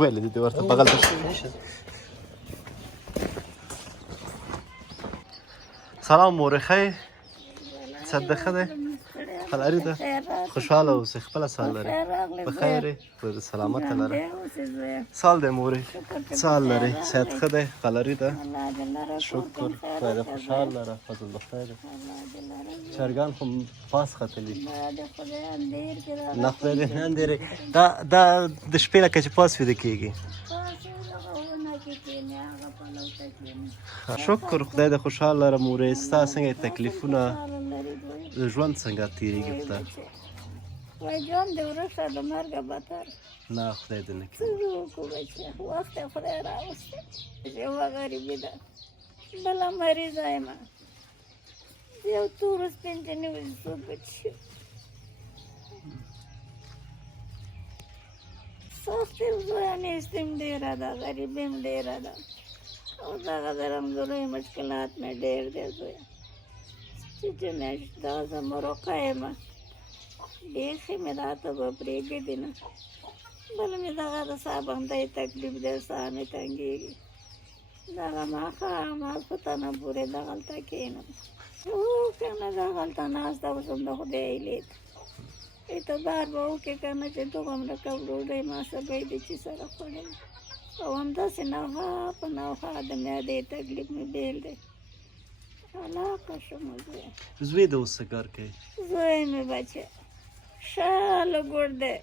ویلې دې ورته بغل ته سلام مورخۍ صدقه ده خلاري ده خوشحاله اوسې خپله سال لري په خیر یې په سلامته لره سال دی مورې سال لري صحت ښه دی خلاري ده شکر خدای دې خوشحال لره فضل د خدای دی چرګان خو پاس ختلي نه خدای دې نه اندېرې دا د شپې لکه چې پاس ویده کېږي شکر خدای دې خوشحال لره مورې ستا څنګه تکلیفونه ژوند څنګه تېرېږي په تا وای ژوند دې وروسته د مرګه بدتر نه خدای دې نه کړي څه وکړو بچیه وخت یې خدای راوستی یوه غریبي ده بله مریضه یم یو تور سپین چې نه وي څوک بچي سخت یې زویه نیستي هم ډېره ده غریبي هم ډېره ده او دغه د رمضاني مشکلات مې ډېر دی زویه چې میاشت دا زه مرقه یم بیخي مې دا ته به پرېږدي نه بل مې دغه د ساه بندۍ تکلیف دی ساه مې تنګېږي دغه ماښام ماسخوتنه پورې دغلته کښېنم که نه دغلته ناسته اوسم د خدای لید اعتبار به وکړې که نه چې دومره کب ډوډۍ ما سبی دی چې سره خوړل او همداسې نوحه په نوحه د معدې تکلیف مې بېل دی علاقه شم زویه زوی د اوس څه کار کوي زوی مې بچه شاله ګوډ دی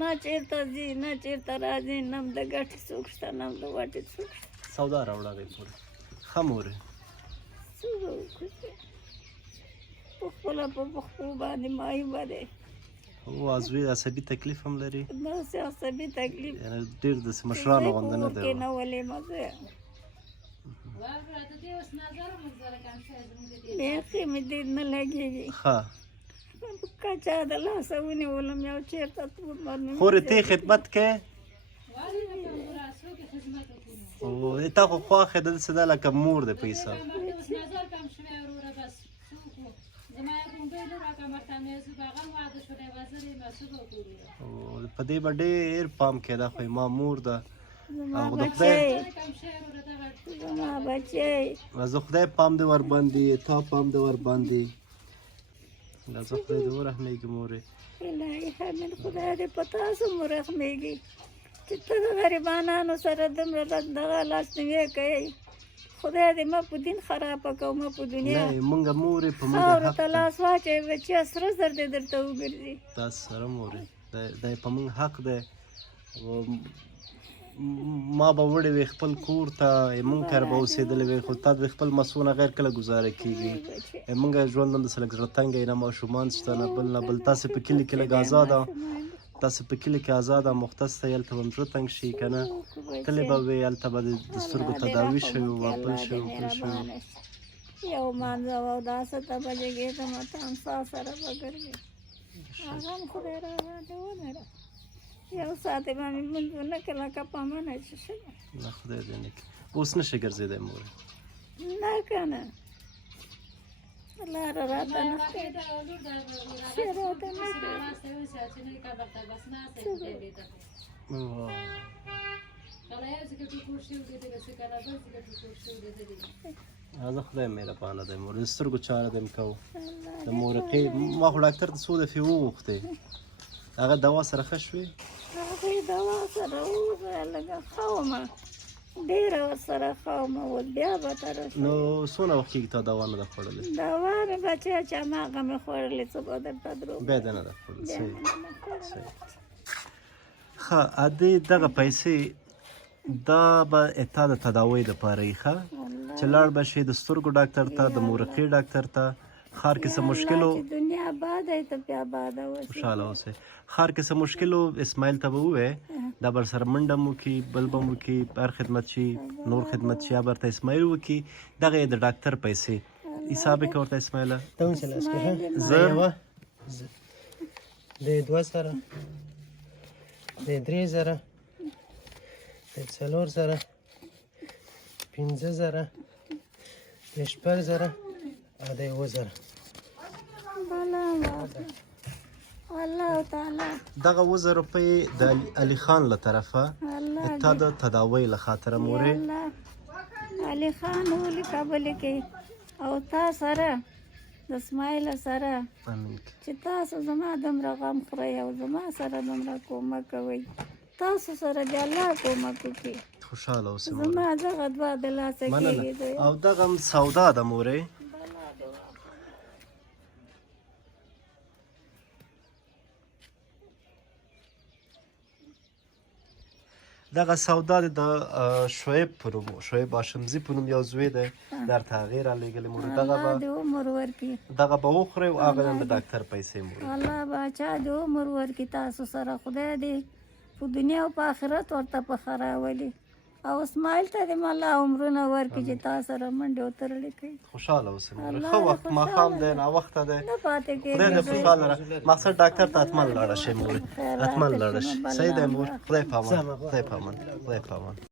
نه چېرته ځي نه چېرته راځي نه هم د ګټې څوک شته نه هم د وټې څوک شته سودا راوړه هغې پورې ښه مورې څه به وکړو په خپله په پښتو باندې مایوبه دی او زوی عصبي تکلیف هم لري داسې عصبي تکلیف یعنې ډېر داسې مشرانو غوندې نه دی کېنولې مه زویه بیخي مې دید نه لګېږي ښه که چا د لاسه ونیولم یو چېرته تور باندې خورې ته خدمت کوې او تا خو خواښې داسې ده لکه مور دی په حساب په دې به ډېر پام کوې دا خو ما مور ده زما بچی زه خدای پام دې ورباندې تا پام دې ورباندې زه خدای دې ورحمېږي مورې الهي حمید خدای دې په تاسو هم ورحمېږي چې ته د غریبانو سره دومره دغه لاسنیوی کوې خدای دې ما په دین خرابه کوه ما په دنیا نه مونږ مورې په مونږ خاورو ته لاس واچوې بچیه سره زر دې درته وګرځي تاسو سره مورې دا په مونږ حق دی ما به وړې وې خپل کور ته مونږ کار به اوسېدلی وې خو تا د خپل مسونه غیر کله ګزاره کېږي مونږ ژوند هم داسې لږ زړه تنګی نه ماشومان شته نه بل نه بل تاسې په کلي کې لږ ازاده تاسې په کلي کې ازاده مختص ته هلته به هم زړه تنګ شي که نه تللی به وې هلته به د سترګو تداوي شوي وه بل شوي بل شوي یو مانځه وه او دا سته بجې کېدم ته هم ستا سره به ګرځې هغه هم خدای راباندې ولره یو ساعت یې به مې لمونځ ونه کړ لکه په منه چې شوه نه خدای دې نه کړي اوس نشي ګرځېدی مورې نه که نه لاره راته نه ښکاري ښه راته نه زه خدای مهربانه دی مورې د سترګو چاره دې م کوو د مورقې ما خو ډاکټر ته څو دفعې وغوښتې هغه دوا سره ښه شوې هغې دوا سره ووځه لږه ښه ومه ډېره ورسره ښه ومه اوس بیا بدتره شوه نو څونه وخت کېږي تا دوا نه ده خوړلې دوا مې بچیه چې هماغه مې خوړلې څه به درته دروغ بیا دې نه ده خوړلې صحیح ښه ادې دغه پیسې دا به تا د تداوۍ دپاره یي ښه چې لاړ به شې د سترګو ډاکټر ته د مورقې ډاکټر ته ښار کې څه مشکل و دنیا آباده وي ته بیا آباده اوسې خوشحاله اوسې ښار کې څه مشکل و اسماعیل ته به ووایې دا به سره منډه م وکړي بل به م وکړي هر خدمت شي نور خدمت شي یا به ورته اسماعیل وکړي دغه یې د ډاکټر پیسې حساب یې که ورته اسماعیله زه د 2000 د 3000 د 4000 5000 د 6000 او د 1000 الله تعالی دغه 1000 روپۍ د علي خان له طرفه تا د تداوۍ له خاطره مورې الله علي خان ولي کابل کې او تا سره د اسماعیل سره امین چې تاسو زما دومره غم خورئ او زما سره دومره کومک کوئ تاسو سره د الله کومک وکړي خوشحاله اوسې مورې زما دغه دعا د لاسه مننه کېږي او دغه هم سودا ده مورې دغه سودا د شعیب په نوم شعیب هاشمزي په نوم یو زوی دی درته هغې رالیږلې مورې الله د عمر ورکړي دغه به وخورئ او هغه نن د ډاکټر پیسې مورې الله باچا د عمر ورکړي تاسو سره خدای دې په دنیا او په آخرت ورته په ښه راولي او اسماعیل ته دې الله عمرونه ورکړي چې تا سره منډې وترلې کوي خوشحاله اوسې مورې ښه وخت ماښام دی ناوخته دی نه پاتې خدای دې خوشحاله را مقصد ډاکټر ته حتما لاړه شئ مورې حتما لاړه شئ صحیح دی مور خدای په امان خدای په امان خدای په امان